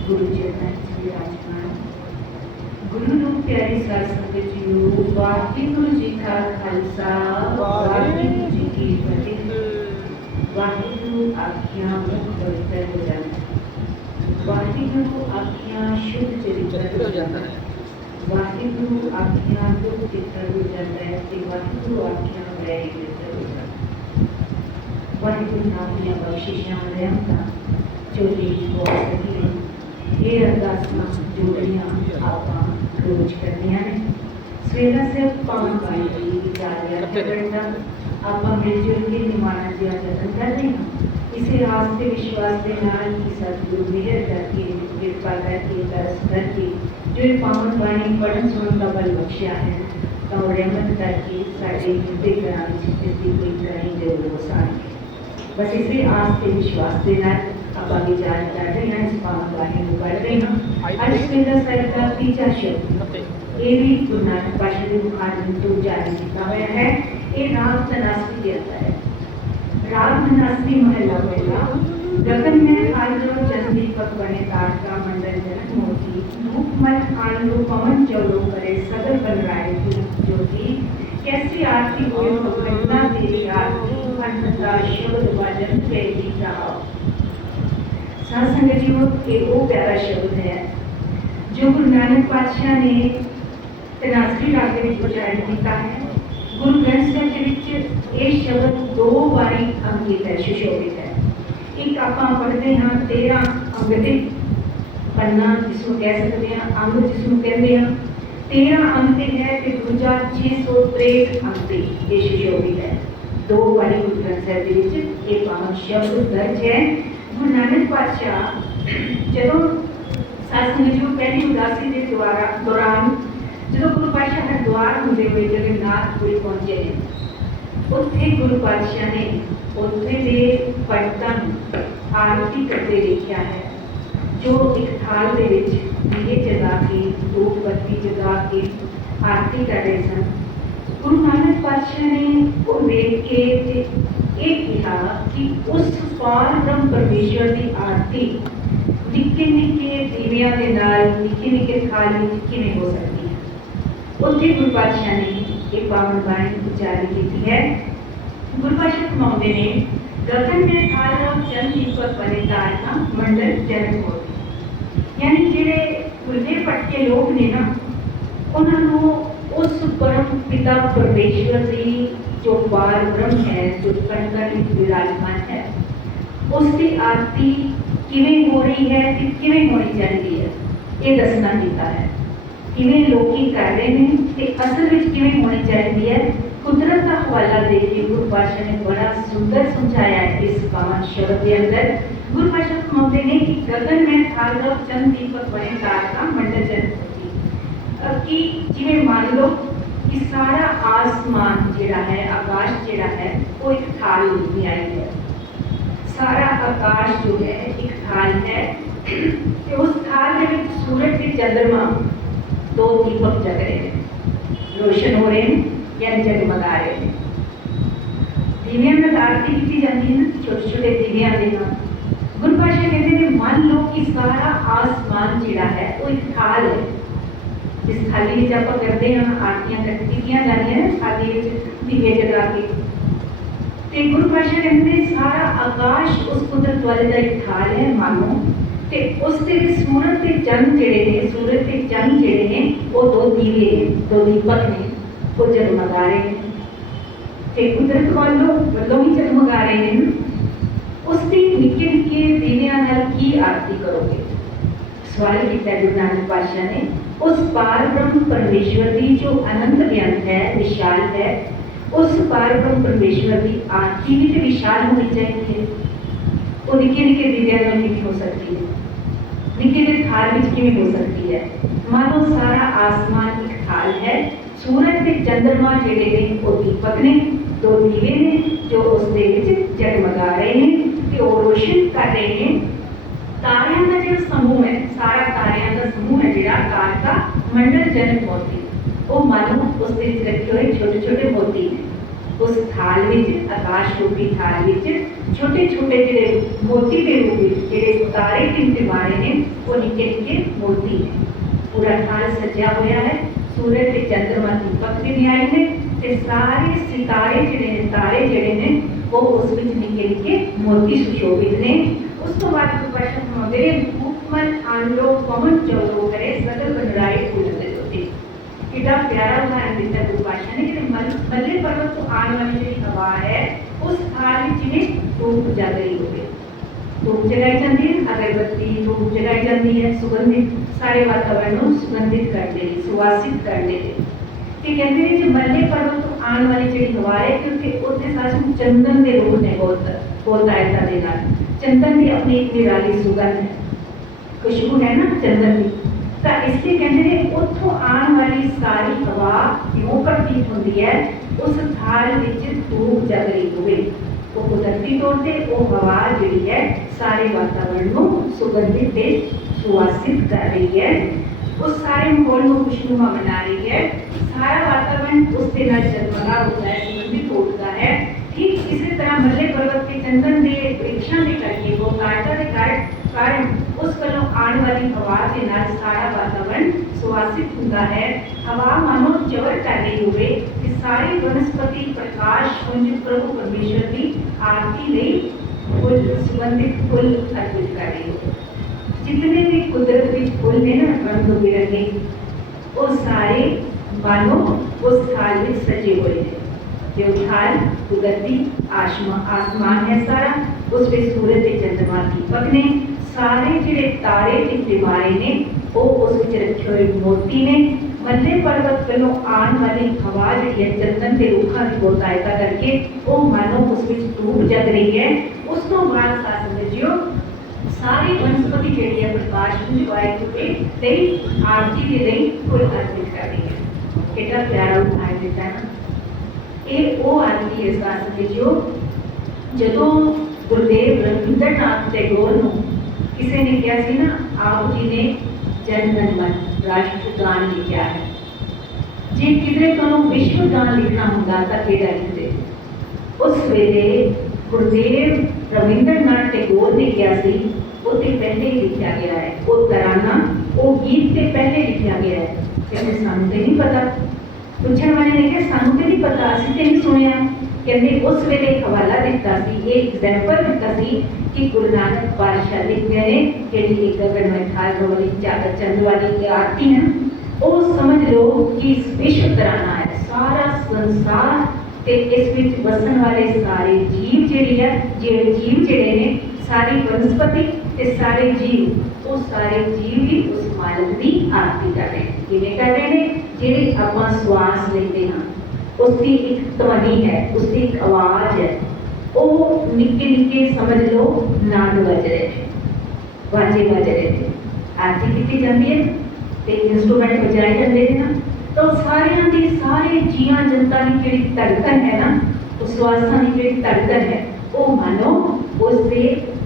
गुरु चरण च विराजमान गुरु रूप प्यारी साध संगत जीओ, वाहिगुरु जी का खालसा वाहिगुरु जी की फतेह। वाहिगुरु आज्ञा मुख पवित्र हो जाता है, वाहिगुरु आज्ञा शुद्ध चरित्र हो जाता है, वाहिगुरु आज्ञा दुख चित्र हो जाता है, वाहिगुरु आज्ञा वैर चित्र हो जाता है। वाहिगुरु नाम ਦੀਆਂ ਬਖਸ਼ਿਸ਼ਾਂ ਰਹਿਮਤਾਂ ਚੋਲੀ ਬਹੁਤ ਸਦੀਆਂ ਇਹ ਅਰਦਾਸਾਂ ਜੋੜੀਆਂ ਆਪਾਂ रोज करने सवेरा से पावन पानी की विचार करना आप मिलजुल के निमाना जिया जतन कर रहे हैं। इसे आस्ते विश्वास के नाल की सतगुरु मेहर करके कृपा करके तरस करके जो पावन पानी पढ़न सुनने का बल बख्शिया है तो रहमत करके साढ़े हिंदे घरों इसकी कोई कहीं जरूर हो सके। बस इसे आस्ते विश्वास के नाल आप विचार कर रहे हैं, इस पावन पानी को पढ़ रहे हैं। आज सवेरा साहिब का तीजा शब्द ये भी गुरु नानक पातशाह के मुखारबिन तो जारी किया हुआ है। ये राग धनास्ती कहता है। राग धनास्ती महला पहला गगन में आलो चंदी पक बने तार का मंडल जनक मोती धूप मत आलो पवन चौलो करे सगर बन राय ज्योति कैसी आरती हो भगवंता तेरी आरती अनंता शब्द वजन तेरी जाओ। साध संगत जीओ, एक वो प्यारा शब्द है जो गुरु नानक पातशाह ने तनासरी राग के उच्चारण किया है। गुरु ग्रंथ साहिब के ये शब्द दो बारी अंकित है, सुशोभित है। एक आप पढ़ते हैं 13 अंगतिक पन्ना जिसको कह सकते हैं, अंग जिसको कहते हैं 13 अंगतिक है, फिर दूजा 663 अंगतिक ये सुशोभित है। दो बारी गुरु ग्रंथ साहिब के ये पावन शब्द दर्ज है। गुरु नानक पातशाह जो साध संगत जी पहली उदासी के दौरान जो गुरु पातशाह हरिद्वार होंदे हुए जगन्नाथपुरी पहुंचे हैं, उत्थे गुरु पातशाह ने उत्थे दे पंडितां नूं आरती करते देखा है। जो एक थाल दे विच दिए जगा के धूप बत्ती जगा के आरती कर रहे सन। गुरु नानक पातशाह ने वो देख के ये कहा कि उस पार ब्रह्म परमेश्वर की आरती निक्के निक्के दीवियां के नाल निक्के निक्के थाल विच किवें हो सकती है। उत्थे गुरु पातशाह ने एक पावन बाणी उच्चारी की है। गुरु पातशाह फरमाउंदे ने गगन में थाल चंद दीपक बने तार का मंडल जनक होती, यानी जिहड़े गुरजे पटके लोग ने ना उन्होंने उस परम पिता परमेश्वर की जो पार ब्रह्म है, जो कण विराजमान है, उसकी आरती किवें हो रही है कि किवें होनी चाहिए है, ये दसना चाहता है। किवें लोकी कर रहे हैं कि असल में किवें होनी चाहिए है। कुदरत का हवाला देके गुरु पातशाह ने बड़ा सुंदर समझाया है इस पावन शब्द के अंदर। गुरु पातशाह फरमाते हैं कि गगन में थाल चंद दीपक बने तार का मंडल जनक होती, कि जिवें मान लो कि सारा आसमान जिहड़ा है, आकाश जिहड़ा है वो एक थाल में आई है। सारा आकाश जो है एक थाल है, तो उस थाल में सूरज के चंद्रमा दो दीपक जग रहे हैं, रोशन हो रहे हैं या जगमगा रहे हैं। दीवियां में आरती की जाती है ना, छोटे छोटे दीवियां के नाम। गुरु पातशाह कहते हैं मान लो कि सारा आसमान जिहड़ा है वो एक थाल है। जिस थाली में आप करते हैं आरतियां की जाती है ना, थाली दीवे जगा के गुरु पातशाह कहते हैं सारा आकाश उस कुदरत वाले का एक थाल है मानो, ते उसके सूरज के चंद जिहड़े ने, सूरज के चंद जिहड़े ने वो दो दीवे ने, दो दीपक ने, वो जगमगा रहे हैं। ते कुदरत वालों ही जगमगा रहे हैं। उसके निक्के निक्के दीवियां नाल की आरती करोगे? सवाल किया गुरु नानक पातशाह ने। उस पार ब्रह्म परमेश्वर की जो अनंत व्यंत है, विशाल है, उस पार ब्रह्म परमेश्वर की आरती भी तो विशाल होनी चाहिए। वो निके निके दीवियां नाल किवें हो सकती है, निके निके थाल विच किवें हो सकती है? मानो सारा आसमान एक थाल है, सूरज के चंद्रमा जिहड़े ने वो दीपक ने, दो दीवे ने जो उस दे विच जगमगा रहे हैं ते वो रोशन कर रहे हैं। तारियां का जो समूह है, सारा तारियां का समूह है जिहड़ा आकाश का मंडल जनक मोती, वो मानो उस दे विच रखे हुए छोटे छोटे मोती ने। उस थाल विच, आकाश रूपी थाल विच छोटे छोटे जिहड़े मोती के रूप विच जिहड़े तारे टिमटिमारे ने वो निके निके मोती ने। पूरा थाल सजा होया है, सूरज ते चंद्रमा दीपक भी नहीं आए ने ते सारे सितारे जिहड़े ने तारे जिहड़े ने वो उस विच निके निके मोती सुशोभित ने। उस तो बाद प्रश्न होंदे भूपमन आंलो पवन चौरो करे सकल बनराए फूलते होते। कितना प्यारा उदाहरण दिता गुरु पातशाह ने कि मल्ले पर्वत तो आने वाली जी हवा है उस थाल जिन्हें धूप जग रही होगी, धूप जगाई जाती है, अगरबत्ती धूप जगाई जाती है, सुगंधित सारे वातावरण को सुगंधित कर दे, सुवासित कर दे। कि कहते हैं जो मल्ले पर्वत तो आने वाली जी हवा है क्योंकि उसके साथ चंदन के रूप ने बहुत आयता देना। चंदन की अपनी एक निराली सुगंध है, खुशबू है ना चंदन की। तो इसलिए कहते हैं उतों आने वाली सारी हवा क्यों प्रतीत होती है उस थाल विच धूप जग रही होवे। वो कुदरती तौर पर वो हवा जी है सारे वातावरण को सुगंधित ते सुवासित कर रही है, उस सारे माहौल को खुशनुमा बना रही है, सारा वातावरण उसके नाल जगमगा होता है, सुगंधित होता है। ठीक इसी तरह मल्ले पर्वत के चंदन के वृक्षों के करके वो कांटा के कारण उस वालों आने वाली हवा के नाल सारा वातावरण सुवासित होता है। हवा मानो जवर कर रही होवे कि सारी वनस्पति प्रकाश पुंज प्रभु परमेश्वर की आरती लई फुल सुगंधित फुल अर्पित कर रही हो। जितने भी कुदरत के फुल ने ना रंग बिरंगे वो सारे मानो उस थाल में सजे हुए हैं। जो थाल कुदरती आसमान है सारा, उस पे सूरज के चंद्रमा दीपक ने, सारे जिहड़े तारे टिमटिमारे ने वो उस विच रखे हुए मोती ने। मल्ले पर्वत वालों आने वाली हवा जी है चंदन के रुखा की बहुतायता करके वो मानो उस विच धूप जग रही है। उस तो बाद साथ समझियो सारी वनस्पति जी है प्रकाश वाहिगुरू के लई आरती के लई फुल अर्पित कर रही है। कितना प्यारा उदाहरण देता है ना। ये वो आरती है साथ समझियो जदों गुरुदेव रविंद्रनाथ टैगोर नूं किसी ने कहा सी ना आप जी ने जन गण मन राष्ट्रगान लिखा है, जे किधरे तो विश्व गान लिखना होंदा तां किहड़ा लिखदे। उस वेले गुरुदेव रविंद्रनाथ टैगोर ने कहा सी वो तो पहले ही लिखा गया है, वो तराना वो गीत से पहले लिखा गया है। कहते सानू तो नहीं पता, पूछने वाले ने कहा सानू तो नहीं पता, असीं तो नहीं सुनिया। कहते उस वेले हवाला दिता सी, एक एग्जाम्पल दिता सी कि गुरु नानक पातशाह लिखते हैं जिहड़ी एक गगन में थाल वाली चंद वाली की आरती है वो समझ लो कि विश्व तराना है, सारा संसार ते इस विच वसन वाले सारे जीव जिहड़ी है जीव जिहड़े ने सारी वनस्पति ते सारे जीव वो सारे जीव ही उस मालक की आरती कर रहे हैं। किवें कर रहे हैं? जिहड़ी आपां श्वास लेते हैं उसकी एक ध्वनि है, उसकी एक आवाज है, वो निक्के निक्के समझ लो नाद बज रहे थे, बाजे बज रहे थे, आरती की जाती है तो इंस्ट्रूमेंट बजाए जाते हैं ना। तो सारे जिया जनता की जी धड़कन है ना, उस श्वासा की जी धड़कन है वो मानो उससे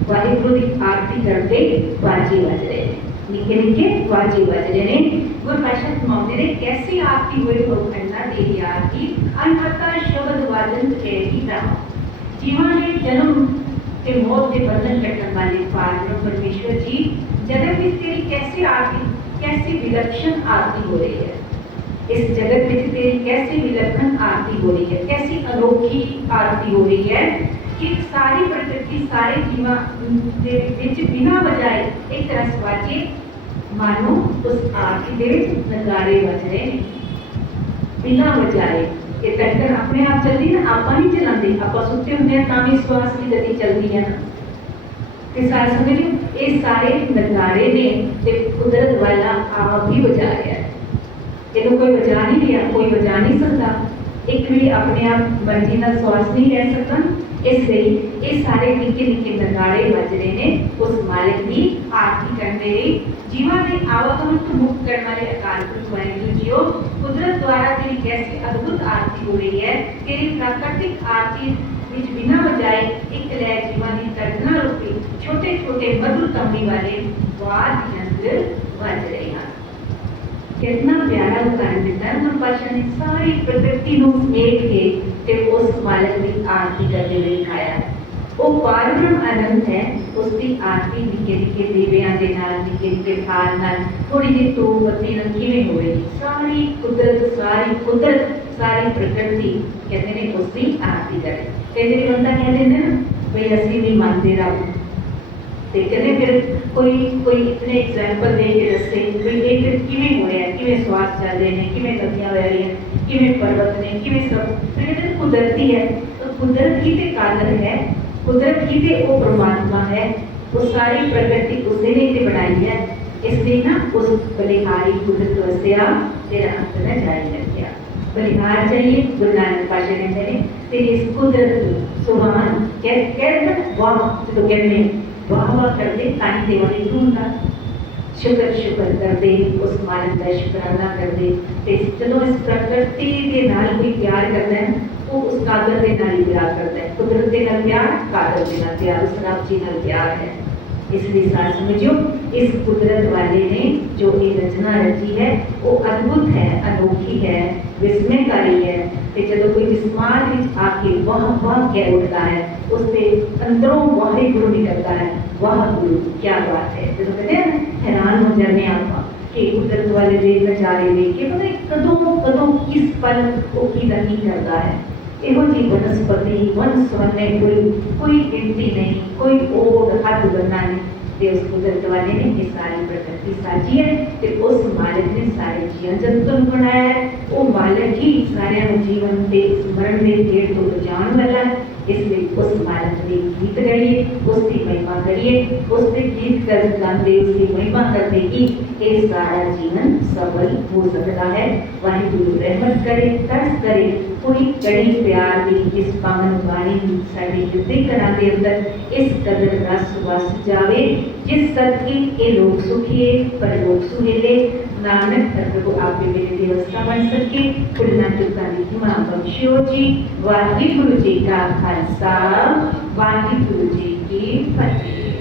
वाहिगुरू की आरती करते बाजे बज रहे हैं, निके निके बाजे बज रहे हैं। गुरु पातशाह फरमाते ने कैसी आरती हुई भवखंडा देवी आरती अनहता शब्द वादन तेरी राम। जीवन ने जन्म के मौत के बंधन कटने वाले पार परमेश्वर जी जगत में तेरी कैसी आरती, कैसी विलक्षण आरती हो रही है। इस जगत में तेरी कैसी विलक्षण आरती हो रही है, कैसी अनोखी आरती हो रही है कि सारी प्रकृति सारे जीवा बिना बजाए एक तरह स्वाजे मानो उस आरती दे नगारे बज रहे हैं बिना बजाए। ये धड़कन अपने आप चलती है ना, आप नहीं चलाते, आप सुते होंगे भी श्वास की गति चलती है ना। तो सारे समझ लो ये सारे नगारे ने कुदरत वाला आप भी बजा रहा है, इन्हों कोई बजा नहीं लिया, कोई बजा नहीं सकता, एक भी अपने आप मर्जी का श्वास नहीं रह सकता। इसलिए ये सारे निके निके नगाड़े बज रहे हैं उस मालिक की आरती करने जीवन में आवागमन को मुक्त करने वाले अकाल पुरख वाहिगुरू जीओ कुदरत द्वारा तेरी कैसी अद्भुत आरती हो रही है। तेरी प्राकृतिक आरती विच बिना बजाए एक लय जीवन की तड़कना रूपी छोटे छोटे मधुर तंबी वाले वाद्य यंत्र बज रहे हैं। कितना प्यारा उदाहरण देता है गुरु पातशाह ने सारी प्रकृति को समेट के ते उस मालिक की आरती करते हुए दिखाया है। वो पारब्रह्म आनंद है। उसकी आरती निके निके दीवियां दे नाल, निके निके थाल नाल, थोड़ी जी धूप बत्ती नाल किवें होवेगी। सारी कुदरत सारी प्रकृति कहते ने उसकी आरती करे। कई बार बंदा कहते ने ना भाई असीं नहीं मानते रब, ते कहते फिर कोई इतने एग्जाम्पल दे के दसे भी ये फिर किवें हो रहा है, किवें श्वास चल रहे हैं, किवें नदियां बह रही हैं, किवें पर्वत ने, किवें सब। फिर कहते हैं कुदरती है, तो कुदरत ही ते कादर है, कुदरत ही ते वो परमात्मा है, वो सारी प्रकृति उसी ने ते बनाई है। इसलिए ना उस बलिहारी कुदरत वस्या तेरा अंत न जारी रखिया। बलिहार चाहिए, गुरु नानक पातशाह कहते हैं तेरी इस कुदरत सुभान कहते वाह, तो कहते वाह वाह कर दे, ताई देवानी ढूंढना शुक्र शुक्र कर दे, उस मालिक का शुकराना कर दे। ते चलो इस प्रकृति के नाल कोई प्यार करता है, वो उस कादर के नाल ही प्यार करता है। कुदरत के नाल प्यार, कादर के नाल प्यार, उस रब जी नाल प्यार है। इसलिए साथ समझो, इस कुदरत वाले ने जो ये रचना रची है वो अद्भुत है, अनोखी है, विस्मयकारी है। जो कोई विस्मार में आके वह कह उठता है, उससे अंदरों वाहिगुरु निकलता है। वाह गुरु, क्या बात है। जो कहते हैं हैरान हो जाने आप कि कुदरत वाले दे नजारे देख के पता कदों कदों किस पल वो की नहीं करता है। इहो जी वनस्पति वन स्वने कोई गिनती नहीं, कोई ओड हद बनना नहीं। ते उस कुदरत वाले ने ये सारी प्रकृति साजी है, ते उस मालिक ने सारे जीवन जंतु बनाया है। वो मालिक ही सारे जीवन के स्मरण के भेद को बचाने वाला है। इसलिए उस मालिक ने गीत गाइए, उसकी महिमा करिए, उसके गीत कर गाते उसकी महिमा करते ही ये सारा जीवन सफल हो सकता है। वाहिगुरु रहमत करे, तरस करे, कोई कड़ी प्यार की इस पावन वाणी साड़ी युद्धि करा दे अंदर इस कदर रस वस जावे, जिस सदकी ये लोग सुखिए पर लोग सुहेले। नानक प्रभु आप मेरी व्यवस्था बन सके। खुलना चुका हिमा बख्शियो जी। वाहिगुरु जी का खालसा, वाहिगुरु जी की फतेह।